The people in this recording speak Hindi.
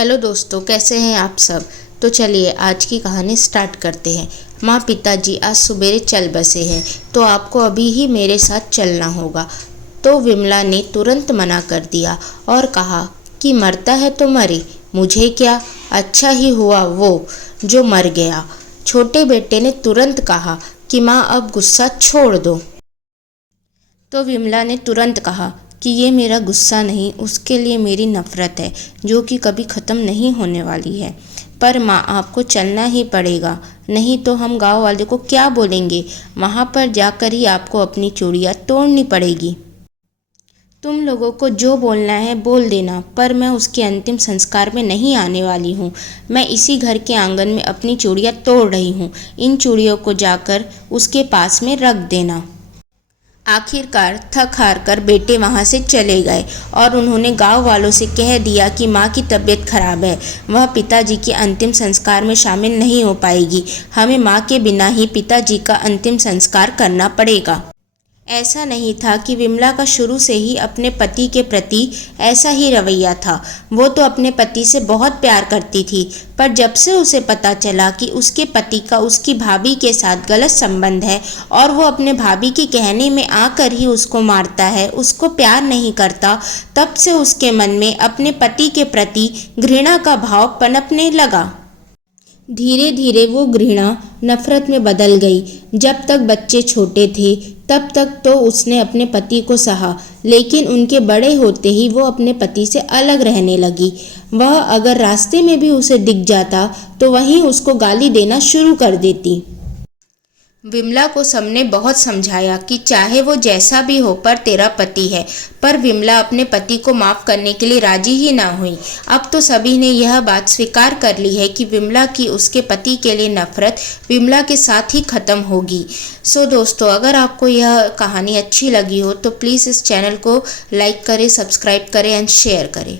हेलो दोस्तों, कैसे हैं आप सब। तो चलिए आज की कहानी स्टार्ट करते हैं। माँ पिताजी आज सवेरे चल बसे हैं, तो आपको अभी ही मेरे साथ चलना होगा। तो विमला ने तुरंत मना कर दिया और कहा कि मरता है तो मरे, मुझे क्या, अच्छा ही हुआ वो जो मर गया। छोटे बेटे ने तुरंत कहा कि माँ अब गुस्सा छोड़ दो। तो विमला ने तुरंत कहा कि ये मेरा गुस्सा नहीं, उसके लिए मेरी नफ़रत है जो कि कभी ख़त्म नहीं होने वाली है। पर माँ आपको चलना ही पड़ेगा, नहीं तो हम गांव वाले को क्या बोलेंगे। वहाँ पर जाकर ही आपको अपनी चूड़ियाँ तोड़नी पड़ेगी। तुम लोगों को जो बोलना है बोल देना, पर मैं उसके अंतिम संस्कार में नहीं आने वाली हूँ। मैं इसी घर के आंगन में अपनी चूड़ियाँ तोड़ रही हूँ। इन चूड़ियों को जाकर उसके पास में रख देना। आखिरकार थक हार कर बेटे वहाँ से चले गए और उन्होंने गांव वालों से कह दिया कि माँ की तबीयत खराब है, वह पिताजी के अंतिम संस्कार में शामिल नहीं हो पाएगी। हमें माँ के बिना ही पिताजी का अंतिम संस्कार करना पड़ेगा। ऐसा नहीं था कि विमला का शुरू से ही अपने पति के प्रति ऐसा ही रवैया था। वो तो अपने पति से बहुत प्यार करती थी, पर जब से उसे पता चला कि उसके पति का उसकी भाभी के साथ गलत संबंध है और वो अपने भाभी के कहने में आकर ही उसको मारता है, उसको प्यार नहीं करता, तब से उसके मन में अपने पति के प्रति घृणा का भाव पनपने लगा। धीरे धीरे वो घृणा नफरत में बदल गई। जब तक बच्चे छोटे थे तब तक तो उसने अपने पति को सहा, लेकिन उनके बड़े होते ही वो अपने पति से अलग रहने लगी। वह अगर रास्ते में भी उसे दिख जाता तो वहीं उसको गाली देना शुरू कर देती। विमला को सबने बहुत समझाया कि चाहे वो जैसा भी हो पर तेरा पति है, पर विमला अपने पति को माफ़ करने के लिए राजी ही ना हुई। अब तो सभी ने यह बात स्वीकार कर ली है कि विमला की उसके पति के लिए नफ़रत विमला के साथ ही ख़त्म होगी। सो दोस्तों, अगर आपको यह कहानी अच्छी लगी हो तो प्लीज़ इस चैनल को लाइक करें, सब्सक्राइब करें एंड शेयर करें।